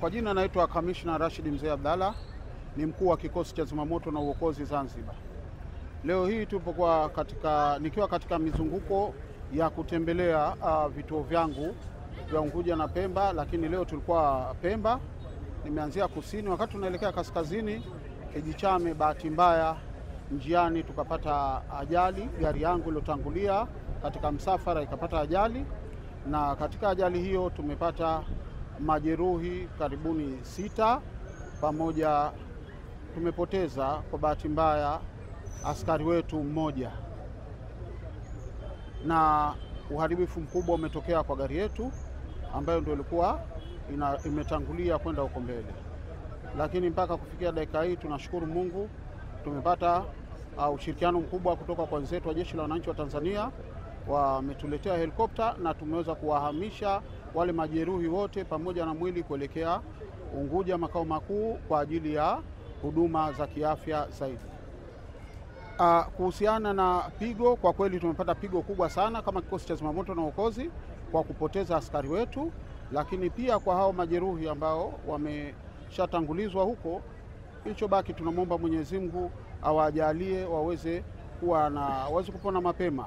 Kwa jina naitwa Kamishna Rashid Mzee Abdalla, ni mkuu wa kikosi cha zimamoto na uokozi Zanzibar. Leo hii tupo nikiwa katika mizunguko ya kutembelea vituo vyangu vya Unguja na Pemba, lakini leo tulikuwa Pemba. Nimeanzia kusini, wakati tunaelekea kaskazini Kijichame, bahati mbaya njiani tukapata ajali. Gari yangu iliyotangulia katika msafara ikapata ajali, na katika ajali hiyo tumepata majeruhi karibuni 6, pamoja tumepoteza kwa bahati mbaya askari wetu mmoja, na uharibifu mkubwa umetokea kwa gari yetu ambayo ndio ilikuwa imetangulia kwenda huko mbele. Lakini mpaka kufikia dakika hii tunashukuru Mungu, tumepata ushirikiano mkubwa kutoka kwa wenzetu wa Jeshi la Wananchi wa Tanzania. Wametuletea helikopta na tumeweza kuwahamisha wale majeruhi wote pamoja na mwili kuelekea Unguja makao makuu kwa ajili ya huduma za kiafya zaidi. Kuhusiana na pigo, kwa kweli tumepata pigo kubwa sana kama kikosi cha zimamoto na uokozi kwa kupoteza askari wetu, lakini pia kwa hao majeruhi ambao wameshatangulizwa huko, kilichobaki tunamwomba Mwenyezi Mungu awajalie waweze kupona mapema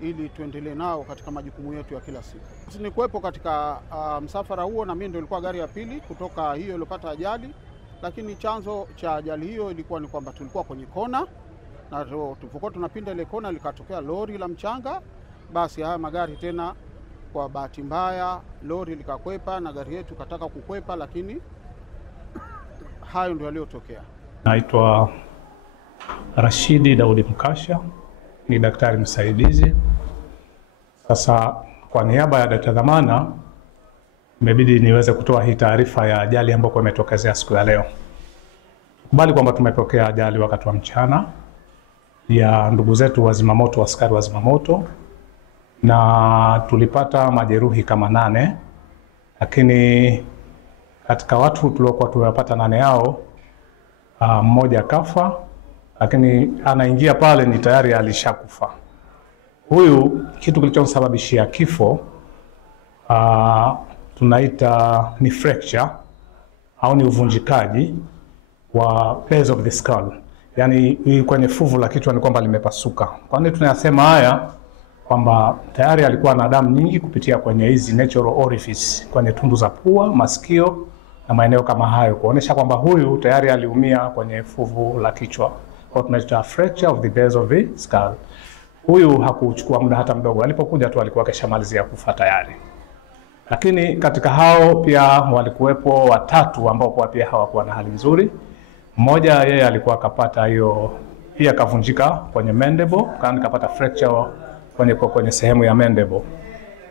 ili tuendelee nao katika majukumu yetu ya kila siku. Ni kuwepo katika msafara huo, na mimi ndio ilikuwa gari ya pili kutoka hiyo iliyopata ajali, lakini chanzo cha ajali hiyo ilikuwa ni kwamba tulikuwa kwenye kona, na tulipokuwa tunapinda ile kona likatokea lori la mchanga. Basi haya magari tena, kwa bahati mbaya lori likakwepa na gari yetu kataka kukwepa, lakini hayo ndio yaliyotokea. Naitwa Rashidi Daudi Mkasha, ni daktari msaidizi. Sasa kwa niaba ya daktari dhamana imebidi niweze kutoa hii taarifa ya ajali ambayo imetokezea siku ya leo. Kubali kwamba tumepokea ajali wakati wa mchana ya ndugu zetu wazimamoto, askari wa zimamoto, na tulipata majeruhi kama 8, lakini katika watu tuliokuwa tumepata 8 yao mmoja kafa, lakini anaingia pale ni tayari alishakufa. Huyu kitu kilichomsababishia kifo tunaita ni fracture au ni uvunjikaji wa base of the skull, yani kwenye fuvu la kichwa ni kwamba limepasuka. Kwa nini tunayasema haya? Kwamba tayari alikuwa na damu nyingi kupitia kwenye hizi natural orifice, kwenye tundu za pua, masikio na maeneo kama hayo, kuonesha kwamba huyu tayari aliumia kwenye fuvu la kichwa, kwa tunaita fracture of the base of the skull. Huyu hakuchukua muda hata mdogo, alipokuja tu alikuwa keshamalizia kufa tayari. Lakini katika hao pia walikuwepo 3 ambao kwa pia hawakuwa na hali nzuri. Mmoja yeye alikuwa kapata hiyo pia kavunjika kwenye mandible, kana kapata fracture kwenye sehemu ya mandible.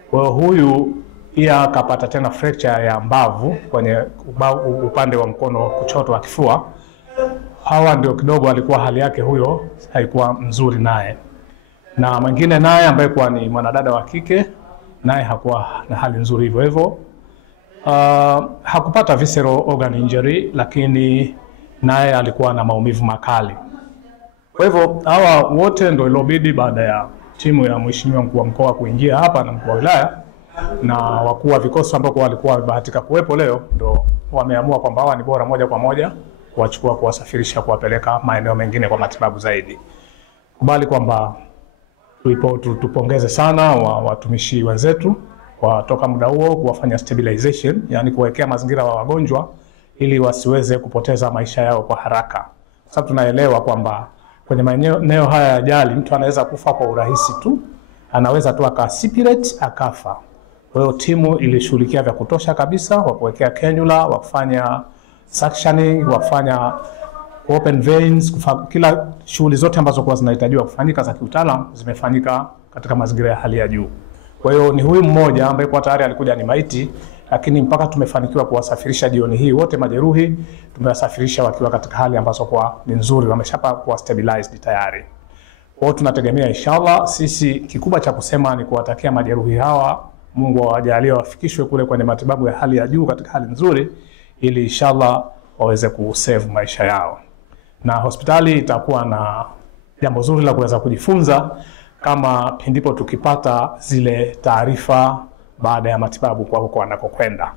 Kwa huyu pia kapata tena fracture ya mbavu kwenye upande wa mkono kushoto wa kifua. Hawa ndio kidogo alikuwa hali yake huyo haikuwa mzuri naye. Na mwingine naye ambaye kwa ni mwanadada wa kike, naye hakuwa na hali nzuri hivyo hivyo. Hakupata visceral organ injury, lakini naye alikuwa na maumivu makali. Kwa hivyo hawa wote ndio ilobidi baada ya timu ya mheshimiwa mkuu wa mkoa kuingia hapa na mkuu wa wilaya na wakuu wa vikosi ambao walikuwa wamebahatika kuwepo leo, ndio wameamua kwamba hawa ni bora moja kwa moja kuwachukua, kuwasafirisha, kuwapeleka maeneo mengine kwa matibabu zaidi. Kubali kwamba tupongeze sana watumishi wenzetu kwa toka muda huo kuwafanya stabilization, yani kuwekea mazingira wa wagonjwa ili wasiweze kupoteza maisha yao kwa haraka. Sababu tunaelewa kwamba kwenye maeneo haya ya ajali mtu anaweza kufa kwa urahisi tu, anaweza tu akaaspirate akafa. Kwa hiyo timu ilishughulikia vya kutosha kabisa, wa kuwekea cannula, wa kufanya suctioning, wa kufanya open veins, kila shughuli zote ambazo kwa zinahitajiwa kufanyika za kiutaalamu zimefanyika katika mazingira ya hali ya juu. Kwa hiyo ni huyu mmoja ambaye kwa tayari alikuja ni maiti, lakini mpaka tumefanikiwa kuwasafirisha jioni hii wote majeruhi tumewasafirisha wakiwa katika hali ambazo kwa ni nzuri, wameshapa kuwa stabilized tayari. Kwa hiyo tunategemea inshallah, sisi kikubwa cha kusema ni kuwatakia majeruhi hawa Mungu awajalie wafikishwe kule kwenye matibabu ya hali ya juu katika hali nzuri, ili inshallah waweze kusave maisha yao. Na hospitali itakuwa na jambo zuri la kuweza kujifunza kama pindipo tukipata zile taarifa baada ya matibabu kwa huko anakokwenda.